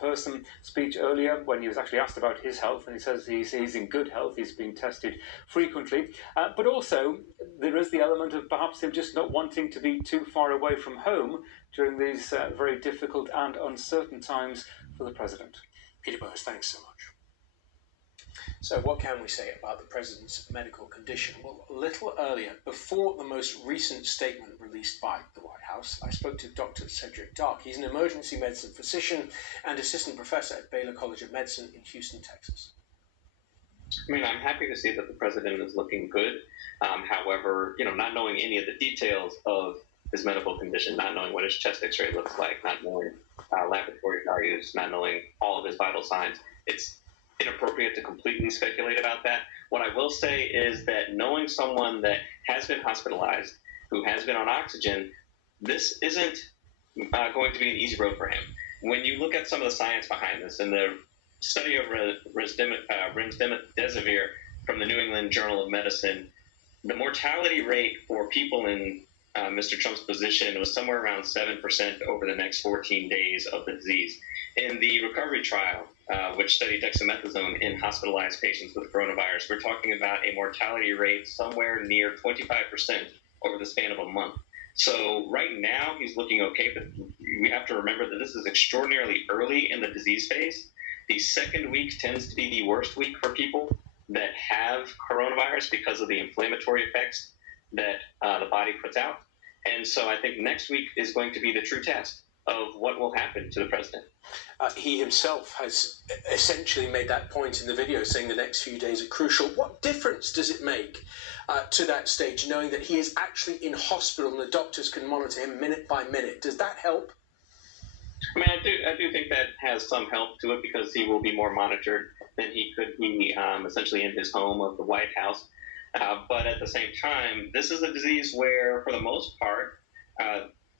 in-person speech earlier when he was actually asked about his health, and he says he's in good health, he's been tested frequently. But also, there is the element of perhaps him just not wanting to be too far away from home during these very difficult and uncertain times for the President. Peter Bowes, thanks so much. So what can we say about the President's medical condition? Well, a little earlier, before the most recent statement released by the White House, I spoke to Dr. Cedric Dark. He's an emergency medicine physician and assistant professor at Baylor College of Medicine in Houston, Texas. I mean, I'm happy to see that the President is looking good. However, not knowing any of the details of his medical condition, not knowing what his chest x-ray looks like, not knowing laboratory values, not knowing all of his vital signs, it's inappropriate to completely speculate about that. What I will say is that knowing someone that has been hospitalized, who has been on oxygen, this isn't going to be an easy road for him. When you look at some of the science behind this, and the study of remdesivir from the New England Journal of Medicine, the mortality rate for people in Mr. Trump's position was somewhere around 7% over the next 14 days of the disease. In the recovery trial, which studied dexamethasone in hospitalized patients with coronavirus, we're talking about a mortality rate somewhere near 25% over the span of a month. So right now he's looking okay, but we have to remember that this is extraordinarily early in the disease phase. The second week tends to be the worst week for people that have coronavirus because of the inflammatory effects that the body puts out. And so I think next week is going to be the true test of what will happen to the President. He himself has essentially made that point in the video, saying the next few days are crucial. What difference does it make to that stage, knowing that he is actually in hospital and the doctors can monitor him minute by minute? Does that help? I mean, I do think that has some help to it, because he will be more monitored than he could be essentially in his home of the White House. But at the same time, this is a disease where, for the most part,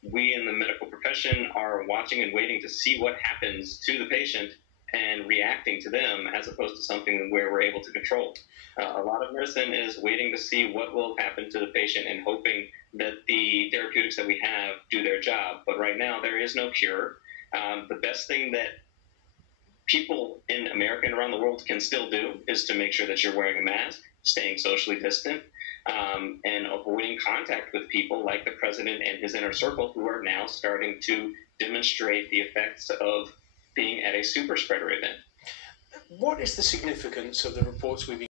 we in the medical profession are watching and waiting to see what happens to the patient and reacting to them, as opposed to something where we're able to control. A lot of medicine is waiting to see what will happen to the patient and hoping that the therapeutics that we have do their job. But right now, there is no cure. The best thing that people in America and around the world can still do is to make sure that you're wearing a mask, staying socially distant, and avoiding contact with people like the President and his inner circle, who are now starting to demonstrate the effects of being at a super spreader event. What is the significance of the reports we've been